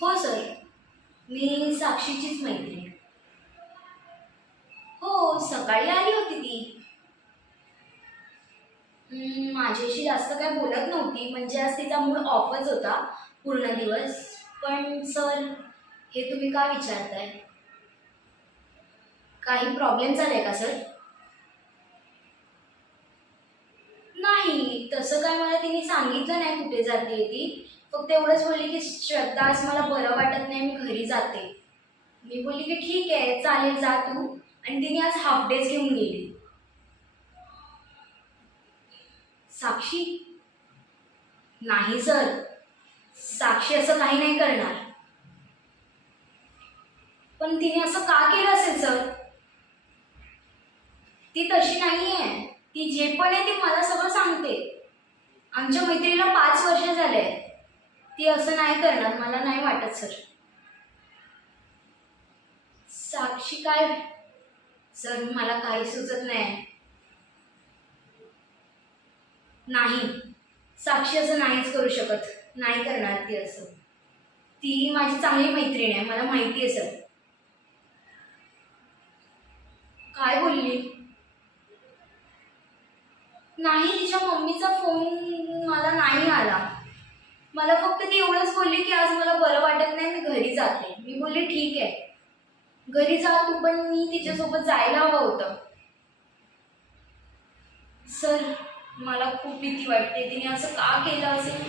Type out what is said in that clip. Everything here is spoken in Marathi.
हो सर, मी साक्षीचीच मैत्रीण. हो, सकाळी आली होती ती. माझ्याशी जास्त काय बोलत नव्हती, म्हणजे आज तिचा मूड ऑफच होता पूर्ण दिवस. पण सर, हे तुम्ही का विचारताय? काही प्रॉब्लेम झालाय का सर? नाही, तसं काय मला तिने सांगितलं नाही कुठे जाते ती. फक्त एवढंच बोलली की श्रद्धा, आज मला बरं वाटत नाही, मी घरी जाते. मी बोलली की ठीक आहे, चालेल, जा तू. आणि तिने आज हाफ डेज घेऊन गेली. साक्षी? नाही सर, साक्षी असं काही नाही करणार. पण तिने असं का केलं असेल सर? ती तशी नाहीये. ती जे पण आहे ती मला सगळं सांगते. आमच्या मैत्रिणीला 5 वर्ष झाले. ती असं नाही करणार, मला नाही वाटत सर. साक्षी काय? सर, मला काही सुचत नाही. नाही, साक्षी असं नाहीच करू शकत. नाही करणार ती असं. ती माझी चांगली मैत्रीण आहे, मला माहिती आहे सर. काय बोलली? नाही, तिच्या मम्मीचा फोन मला नाही आला. मला फक्त ती एवढंच बोलली की आज मला बरं वाटत नाही, मी घरी जाते. मी बोलले ठीक आहे, घरी जा तू, पण मी तिच्यासोबत जायला हवं होतं. सर, मला खूप भीती वाटते. तिने असं का केलं असेल?